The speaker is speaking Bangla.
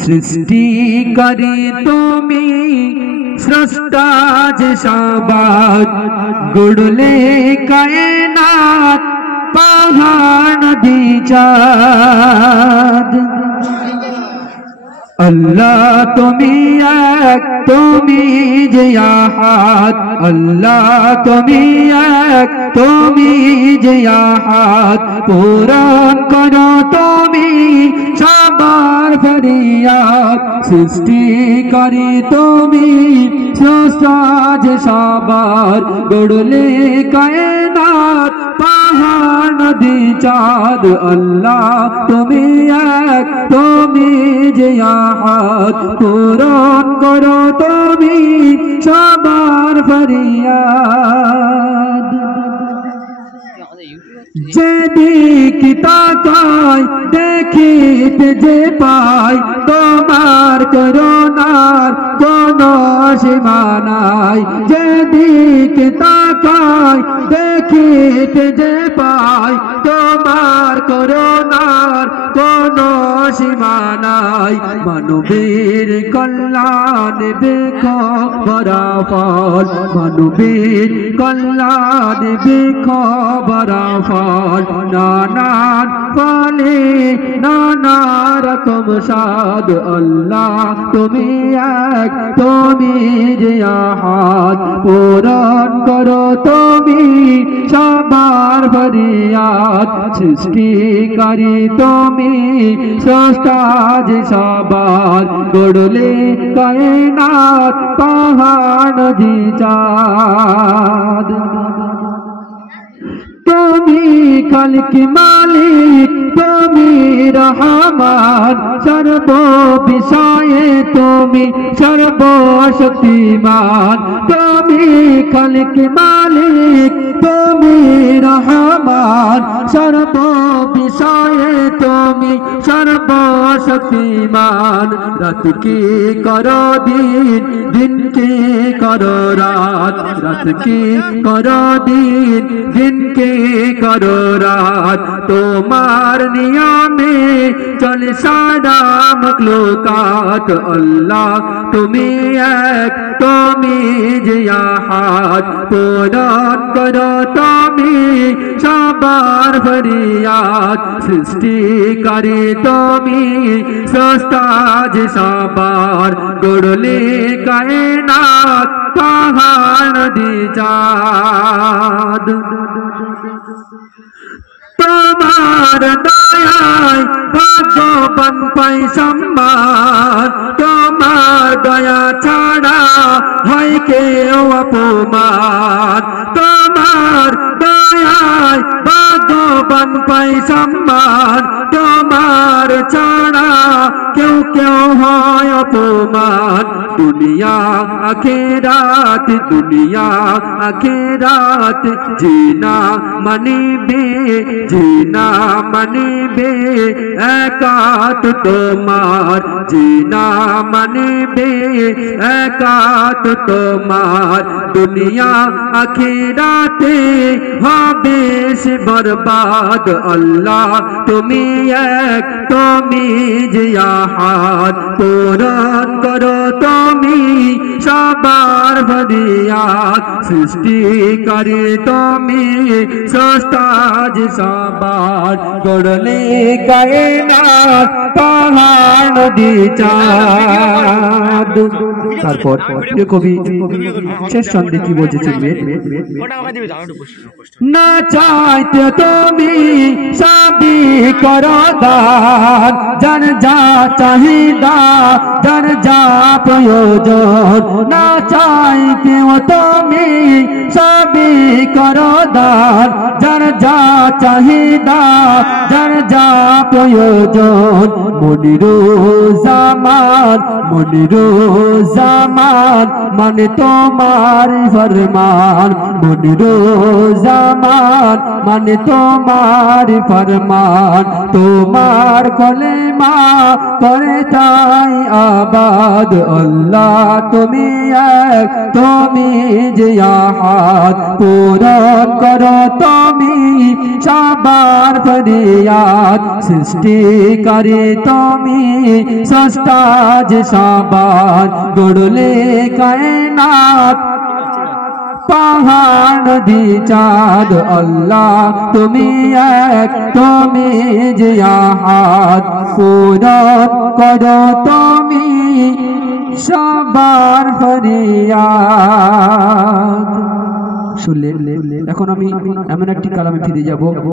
সৃষ্টিকারী তুমি, স্রষ্টা যে সবার, গড়লে কায়নাত পাহাড় নদী চাঁদ। আল্লাহ তুমি এক, তুমি যে আহাদ, আল্লাহ তুমি এক, তুমি যে আহাদ, পূরণ করো তুমি সবার ফরিয়াদ। সৃষ্টিকারী তুমি, স্রষ্টা যে সবার, গড়লে কায়নাত পাহাড় নদী চাঁদ। আল্লাহ তুমি এক, তুমি যে আহাদ, পূরণ করো তুমি সবার ফরিয়াদ। যেদিকে তাকাই দেখিতে যে পাই, তোমার করুণার কোনো সীমা নাই। যেদিকে তাকাই দেখিতে যে পাই, তোমার করুণার কোনো সীমা নাই। মানবের কল্যাণ দেখো বড় ফল, মানবের কল্যাণ দেখো বড় ফল। নানান ফলে নানা রকম স্বাদ। আল্লাহ তুমি এক, তুমি যে আহাদ, পূরণ করো তুমি সবার ফরিয়াদ। সৃষ্টিকারী তুমি, স্রষ্টা যে সবার, গড়লে কায়নাত পাহাড় নদী চাঁদ। তুমি খালিক মালিক, তুমি রহমান, সর্ব বিষয়ে তুমি সর্বশক্তিমান। তুমি খালিক মালিক, তুমি রহমান, সর্ব বিষয়ে তুমি সর্বশক্তিমান। রাত কি করো দিন, দিন কি করো রাত, রাত কি করো দিন, দিন কি করো রাত। তোমার নিয়মে চলে সারা মখলুকাত। আল্লাহ তুমি এক, তুমি যে আহাদ, পূরণ করো তুমি সবার ফরিয়াদ। সৃষ্টিকারী তুমি, স্রষ্টা যে সবার, গড়লে কায়নাত পাহাড় নদী চাঁদ। তোমার দয়ায় ভগবান পাই সম্মান, তোমার দয়া ছাড়া হয় কেউ অপমান। তোমার দয়ায় ভগবান পাই সম্মান, তোমার ছাড়া কেউ কেউ হয় অপমান। দুনিয়া আখিরাত, দুনিয়া আখিরাত, জিনা মানিবে, জিনা মানিবে একাত তোমার, জিনা মানিবে একাত তোমার। দুনিয়া আখিরাতে হবে সে বরবাদ। আল্লাহ তুমি এক, তুমি যে আহাদ, পূরণ করো তুমি সবার ফরিয়াদ। সৃষ্টিকারী তুমি, স্রষ্টা যে সবার, গড়লে কায়নাত পাহাড় নদী চাঁদ। তারপর কবি শেষ ছন্দে কি বলছে শুনবে। না চাইতে তুমি সবই করো দান, যার যা চাহিদা, যার যা প্রয়োজন। না চাইতে তুমি সবই করো দান, যার যা চাহিদা, যার যা প্রয়োজন। মনিরুজ্জামান, মনিরুজ্জামান, মানে তোমার ফরমান। মনিরুজ্জামান, মানে তোমার ফরমান। তোমার কলেমা করে তাই আবাদ। আল্লাহ তুমি এক, তুমি যে আহাদ, পূরণ করো তুমি সবার ফরিয়াদ। সৃষ্টিকারী তুমি, স্রষ্টা যে সবার, গড়লে কায়নাত পাহাড় নদী চাঁদ। আল্লাহ তুমি এক, তুমি যে আহাদ, পূরণ করো তুমি সবার ফরিয়াদ। শুনলে, এখন আমি এমন একটি কালামে ফিরে যাব